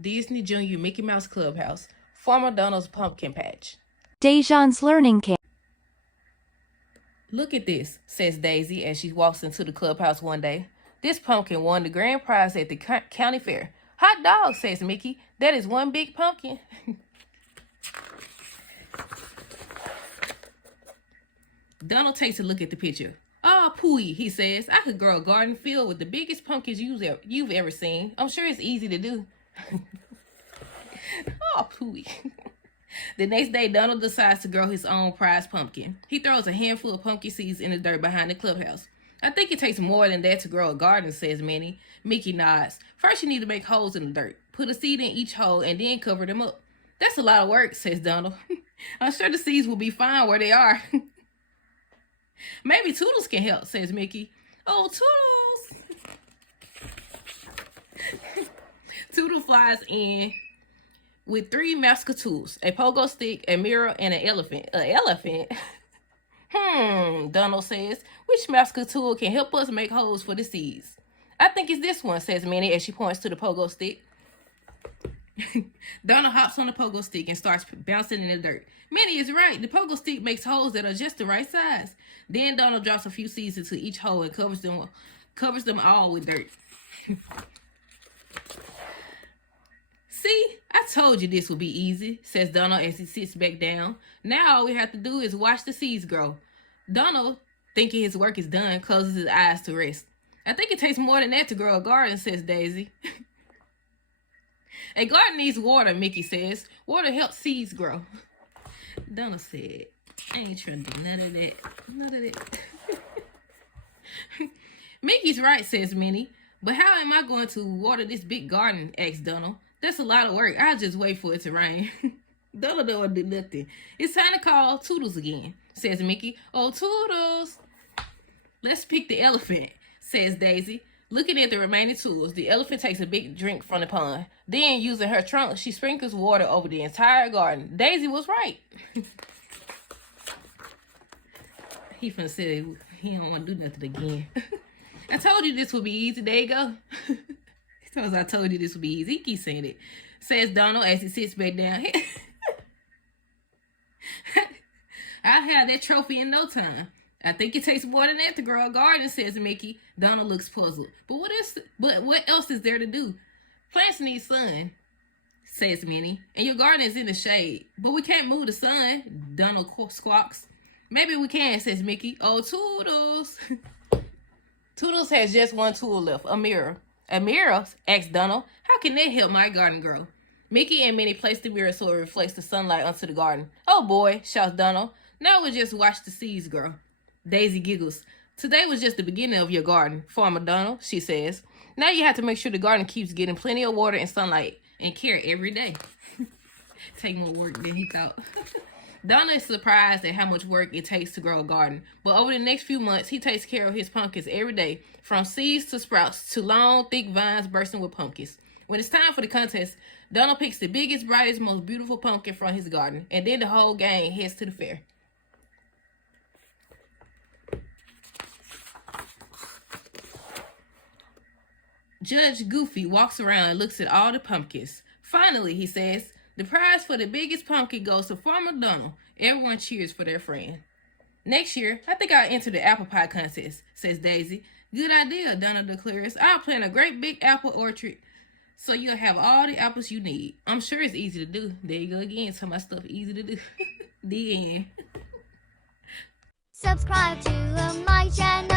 Disney Junior Mickey Mouse Clubhouse. Farmer Donald's Pumpkin Patch. Dejan's learning camp. Look at this, says Daisy as she walks into the clubhouse one day. This pumpkin won the grand prize at the county fair. Hot dog, says Mickey. That is one big pumpkin. Donald takes a look at the picture. Oh, pooey, he says. I could grow a garden filled with the biggest pumpkins you've ever seen. I'm sure it's easy to do. Oh, pooey. The next day, Donald decides to grow his own prize pumpkin. He throws a handful of pumpkin seeds in the dirt behind the clubhouse. I think it takes more than that to grow a garden, says Minnie. Mickey nods. First, you need to make holes in the dirt. Put a seed in each hole and then cover them up. That's a lot of work, says Donald. I'm sure the seeds will be fine where they are. Maybe Toodles can help, says Mickey. Oh, Toodles! Toodle flies in with 3 mascot tools, a pogo stick, a mirror, and an elephant. An elephant? Donald says. Which mascot tool can help us make holes for the seeds? I think it's this one, says Minnie as she points to the pogo stick. Donald hops on the pogo stick and starts bouncing in the dirt. Minnie is right. The pogo stick makes holes that are just the right size. Then Donald drops a few seeds into each hole and covers them all with dirt. See, I told you this would be easy, says Donald as he sits back down. Now all we have to do is watch the seeds grow. Donald, thinking his work is done, closes his eyes to rest. I think it takes more than that to grow a garden, says Daisy. A garden needs water, Mickey says. Water helps seeds grow. Donald said, I ain't trying to do none of that. None of that. Mickey's right, says Minnie. But how am I going to water this big garden, asks Donald. That's a lot of work. I'll just wait for it to rain. Donald don't want to do nothing. It's time to call Toodles again, says Mickey. Oh, Toodles. Let's pick the elephant, says Daisy. Looking at the remaining tools, the elephant takes a big drink from the pond. Then, using her trunk, she sprinkles water over the entire garden. Daisy was right. He finna say he don't want to do nothing again. I told you this would be easy. There you go. I told you this would be easy. He keeps saying it. Says Donald as he sits back down. I'll have that trophy in no time. I think it takes more than that to grow a garden, says Mickey. Donald looks puzzled. But what else is there to do? Plants need sun, says Minnie. And your garden is in the shade. But we can't move the sun, Donald squawks. Maybe we can, says Mickey. Oh, Toodles. Toodles has just one tool left, a mirror. A mirror? Asks Donald. How can that help my garden grow? Mickey and Minnie place the mirror so it reflects the sunlight onto the garden. Oh boy, shouts Donald. Now we'll just watch the seeds grow. Daisy giggles. Today was just the beginning of your garden, Farmer Donald, she says. Now you have to make sure the garden keeps getting plenty of water and sunlight and care every day. Take more work than he thought. Donald is surprised at how much work it takes to grow a garden. But over the next few months, he takes care of his pumpkins every day, from seeds to sprouts to long, thick vines bursting with pumpkins. When it's time for the contest, Donald picks the biggest, brightest, most beautiful pumpkin from his garden, and then the whole gang heads to the fair. Judge Goofy walks around and looks at all the pumpkins. Finally, he says, the prize for the biggest pumpkin goes to Farmer Donald. Everyone cheers for their friend. Next year, I think I'll enter the apple pie contest, says Daisy. Good idea, Donald declares. I'll plant a great big apple orchard so you'll have all the apples you need. I'm sure it's easy to do. There you go again, some of my stuff easy to do. The end. Subscribe to my channel.